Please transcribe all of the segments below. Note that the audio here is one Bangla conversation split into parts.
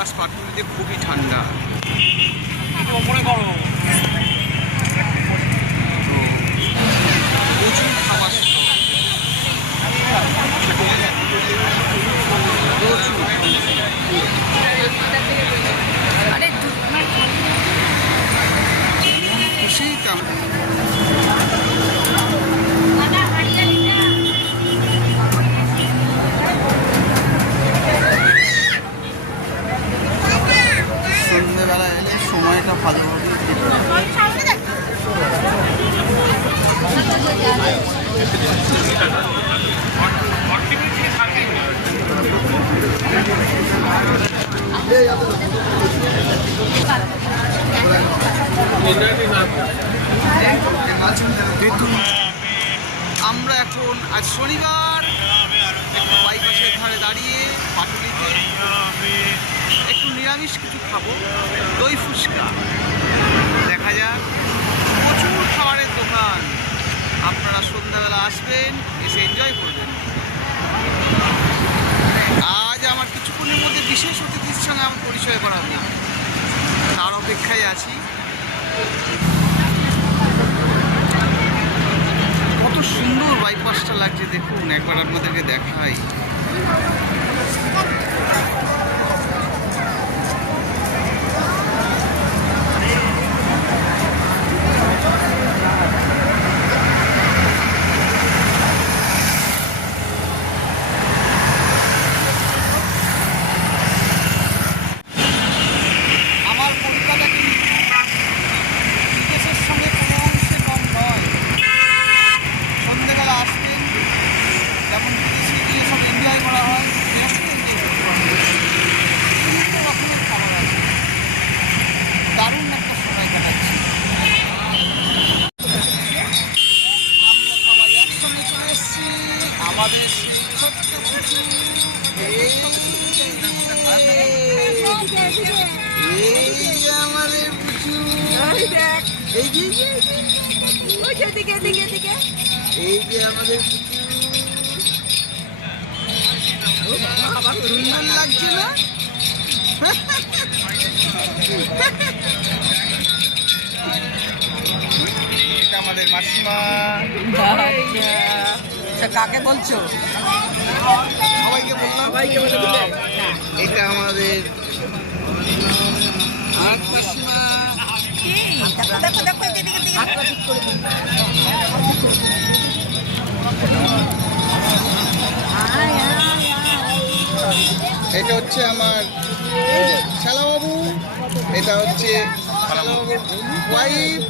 বাইপাস পাটুলিতে খুবই ঠান্ডা। আমরা এখন আজ শনিবার। বাইপাসের ধারে দাঁড়িয়ে পাটুলিতে একটু নিরামিষ কিছু খাব। দই ফুচকা। দেখা যাক। আসবেন এসে এনজয় করবেন। আজ আমার কিছুক্ষণের মধ্যে বিশেষ অতিথির সঙ্গে আমার পরিচয় করাবো তার অপেক্ষায় আছি। কত সুন্দর বাইপাসটা লাগছে, দেখুন, একবার আপনাদেরকে দেখাই আমার কলকাতা কিন্তু বিদেশের সঙ্গে কোনো অংশে কম নয় সন্ধ্যেবেলা আসবেন যেমন বিদেশে গিয়ে সব এনজয় করা হয় সেরকম enjoy করতে পারবেন। বিভিন্ন রকমের খাবার আছে দারুণ একটা সময় কাটাচ্ছি আমরা সবাই একসঙ্গে চলে এসেছি আমাদের ছোট্ট পুচু। এই এই যে আমাদের পুচু এই যে এই যে, এই যে আমাদের সুন্দর লাগছে না? এটা আমাদের মাসিমা। আচ্ছা কাকে বলছো? সবাইকে বললাম। সবাইকে বলে এটা আমাদের আর মাসিমা। এটা হচ্ছে আমার শালাবাবু এটা হচ্ছে ওয়াইফ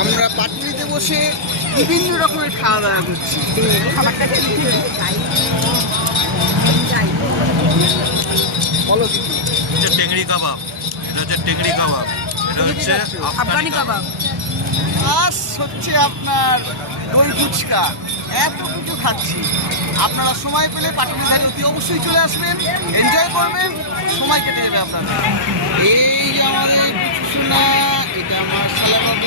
আমরা পাটুলিতে বসে বিভিন্ন রকমের খাওয়া দাওয়া করছি। বলো কিছু হচ্ছে টেংরি কাবাব। এটা হচ্ছে টেংরি কাবাব। হচ্ছে আফগানি কাবাব আস হচ্ছে আপনার দই ফুচকা। এত কিছু খাচ্ছি। আপনারা সময় পেলে পাটুলি ধারে অতি অবশ্যই চলে আসবেন এনজয় করবেন সময় কেটে যাবে আপনারা এই যে আমাদের সোনা এটা আমার শালাবাবু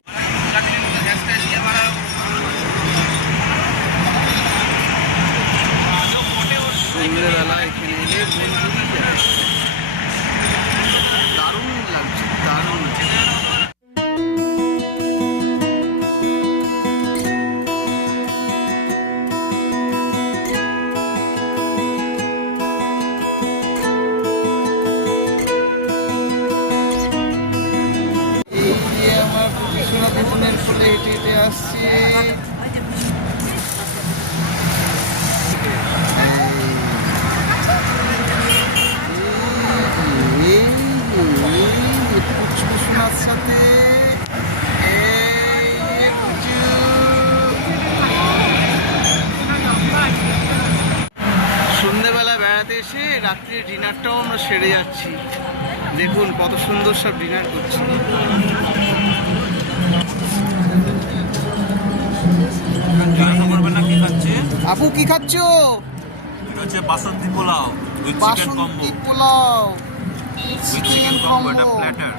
আমার প্রফেসর ধরে হেঁটে হেঁটে আসছে পুচু। সন্ধেবেলা বেড়াতে এসে রাত্রে ডিনারটাও আমরা সেরে যাচ্ছি দেখুন কত সুন্দর সব ডিনার করছি আপু কি খাচ্ছ? এটা হচ্ছে basanti pulao with chicken combo basanti pulao. With chicken combo এটা প্ল্যাটার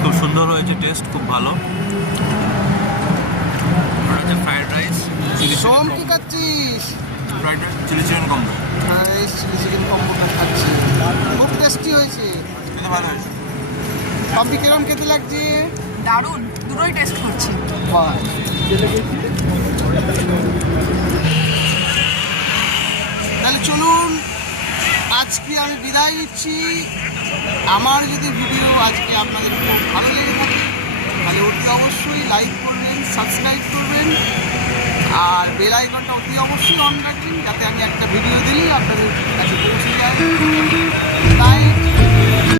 খুব সুন্দর হয়েছে টেস্ট খুব ভালো। আর হচ্ছে ফ্রাইড রাইস চিলি সোম কি খাচ্ছিস? Fried rice chilli chicken combo rice chilli chicken কম্বোটা খাচ্ছি। খুব টেস্টি হয়েছে। খেতে ভালো হয়েছে। পাপি কিরম খেতে লাগছে? দারুণ দুটোই টেস্ট করছি। বাহ। তাহলে চলুন, আজকে আমি বিদায় নিচ্ছি। আমার যদি ভিডিও আজকে আপনাদের খুব ভালো লেগে থাকে, তাহলে অতি অবশ্যই লাইক করবেন সাবস্ক্রাইব করবেন, আর বেল আইকনটা অতি অবশ্যই অন রাখবেন, যাতে আমি একটা ভিডিও দিলেই আপনাদের কাছে পৌঁছে যায়। লাইক